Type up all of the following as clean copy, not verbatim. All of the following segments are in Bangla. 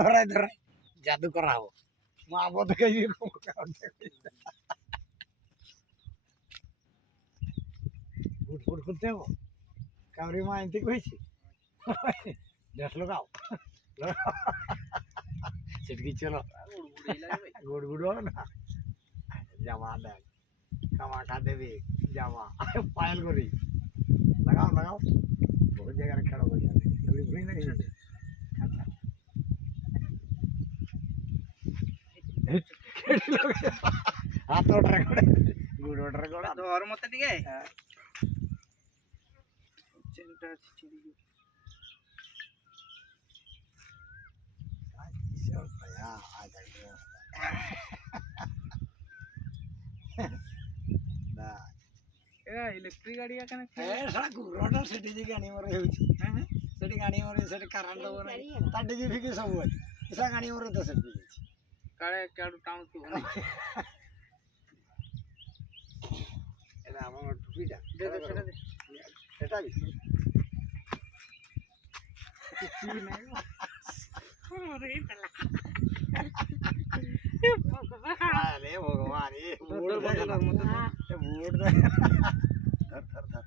ধরাই ধরাই জাদু করা হবো মা বদকে ফুট ফুট খুলতে হবো কাউরি মা এনতে কইছি দেখ লাগাও সেটকি চলো গুড় গুড় না জামা দেখ কামাটা দেবে জামা পায়েল করি লাগাও লাগাও বহুত জায়গায় খেলা করছে খালি ঘুরি না হাত অর্ডার করে গুড় অর্ডার করে ধর মতে টিকে চেনটা ছিড়ি भैया आ जाइए এরা ইলেকট্রিক গাড়ি এখানে ऐसा गुरोटा सेठी जी गाड़ी मरे होची सेठी गाड़ी मरे सेठी करंट बने ताडी जी फिके सब है ऐसा गाड़ी मरे तो सेठी जी কারে কাড়ু টাউন তু এটা আমার টুপিটা দে দে সেটা দে এটা भी কি নাই ওরে তালা अरे भगवान ये তোর বদলার মত ये बूट दे धर धर धर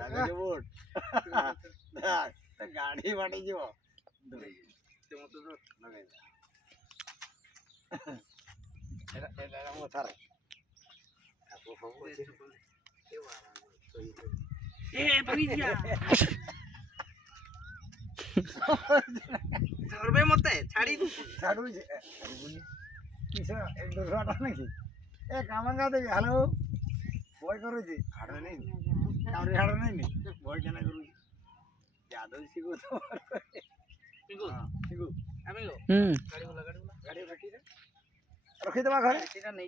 लगा के बूट गाड़ी बाटी जीव তে মত ধর लगा এটা এটা মোথার আপু ফোন করছে এ ভাই যা ধরবে মতে ছাড়ি ছাড়ু কিসে এক দুর্ঘটনা নাকি এ কামাঙ্গা দেবি হ্যালো ভয় করুছি হাড়ে নেই কাউরি হাড়ে নেই নি ভয় কেন করুছি যাদব শিখু তো শিখু শিখু আমি গাড়ি বলা গাড়ি রাখি দে রখি দেবা ঘরে এটা নেই